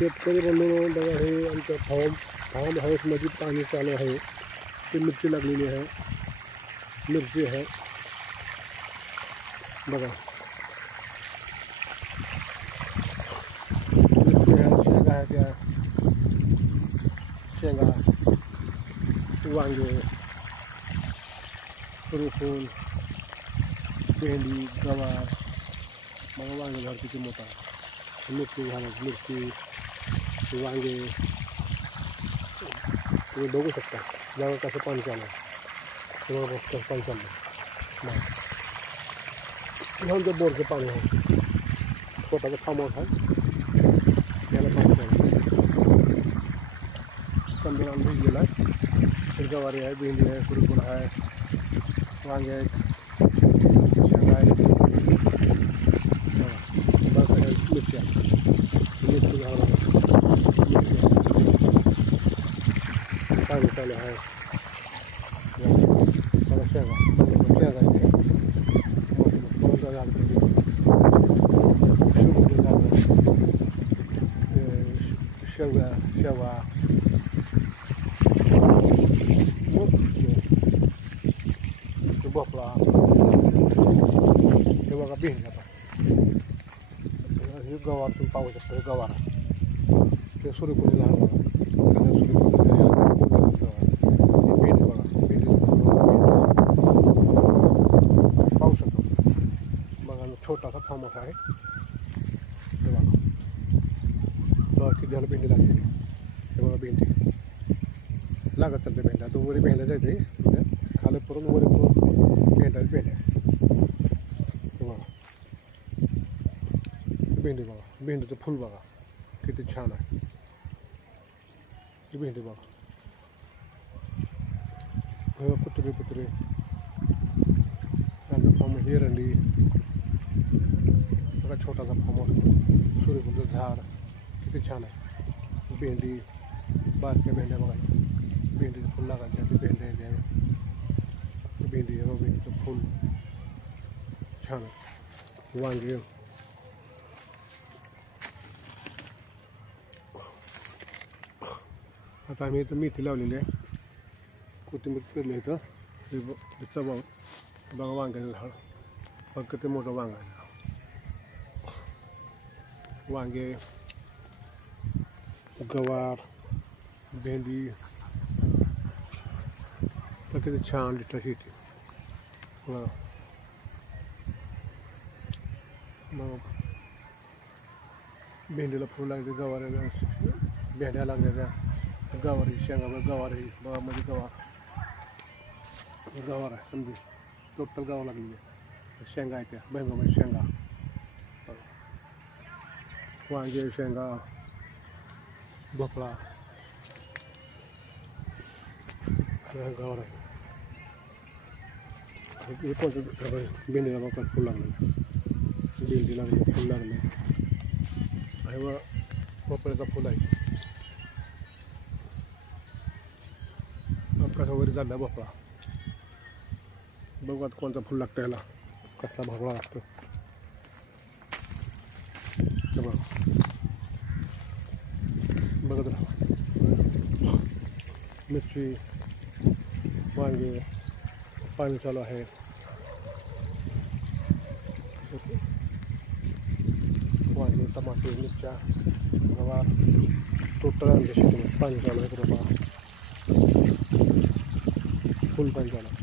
शेतकरी बंधूंनो बघा, हे आमच्या फार्म हाऊसमध्ये पाणी चालू आहे. ती मिरची लागलेली आहे, मिरची आहे बघा, मिरची आहे, शेंगा आहे, त्या शेंगा, वांगे, सूर्यफूल, भेंडी, गवार. मग वांगे झाड किती मोठा, मिरची झाड, मिरची, वांगे तुम्ही बघू शकता. जागा कसं पाणी चालू आहे, तेव्हा कसं पाणी चाललं आहे. आमच्या बोरचं पाणी आहे, स्वतःचं फार्म हाऊस आहे, याला पाणी चालू. कंदील आणून गेला आहे, गवारी आहे, भेंडी आहे, सूर्यफूल आहे, वांगे आहेत, शेंगा आहेत, मिरची आहे, मिरची झाड, पाणी चालू आहे. शेंगा शेंगा आहे, मोठं झाड, शेवगा शेवा, भोपळा, हे बघा भेंडी. आता हे गवार तुम्ही पाहू शकता, हे गवार ते सूर्यफूल झाड बघा, भेंडी बघा, भेंडी पाहू शकता. बघा छोटासा फार्म हाऊस आहे, हे बघा किती झालं भेंडी लागते. हे बघा भेंडी लागत चालते, भेंड्या तो वरी भेंड्या जायचे, खाली पडून वरी पडून भेंड्या भेंड्या. हे बघा भेंडी बघा, भेंडीचं फुल बघा किती छान आहे. ही भेंडी बघा, पुतरे पुतरे फार्म, हिरंडी बघा, छोटासा फार्म, सूर्यफूलचं झाड किती छान आहे. भेंडी, बारक्या भेंड्या बघा, भेंडीचं फुल लागायचे, ते भेंड्या द्या, भेंडी आहे, भेंडीचं फुल छान आहे. वांगे, आता आम्ही इथं मेथी लावलेली आहे, कोथिंबीर पेरली इथं. चबाव बघा, वांग्याचं झाड बघ किती मोठं वांग आहे. वांगे, गवार, भेंडी, तर किती छान दिसतं शेती. मग भेंडीला फुल लागते, गवार भेंड्या लागल्या, त्या गवारी शेंगा, गवारी बघा, मध्ये गवार आहे, समजे टोटल गाव लागलेली आहे. शेंगा आहे, त्या भैंगामध्ये शेंगा, वांगे, शेंगा, भोपळा, गावर आहे. हे कोणतं भेंडीला बघा फुल लागलं, भेंडी लागली, फुल लागले आहे, व भोपळ्याचं फुल आहे. कसा वरी झाला भोपळा, बघू आता कोणता फुल लागतं, याला कसला भोपळा लागतो. बघत राहा, मिरची, वांगे, पाणी चालू आहे. वांगे, टमाटे, मिरच्या, गवार, टोटल आमच्या शेतीमध्ये पाणी चालू आहे. बाबा फुल पाणी चालू आहे.